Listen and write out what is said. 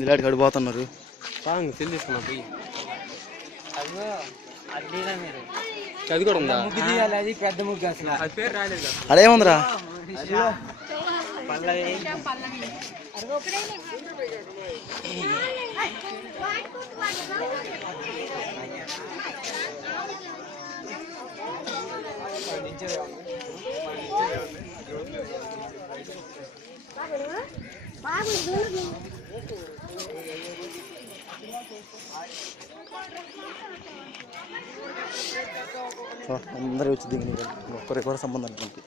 ఇలాంటి గడిపోతున్నారు సాంగ్ చెల్లిస్తున్నా పోయి అది కూడా ఉందా అది పెద్ద ముగ్గు అసలు అది పేరు రాలేదు అదేముందిరా అందరూ వచ్చి దిగిన ఒక్కరికి సంబంధం మనకి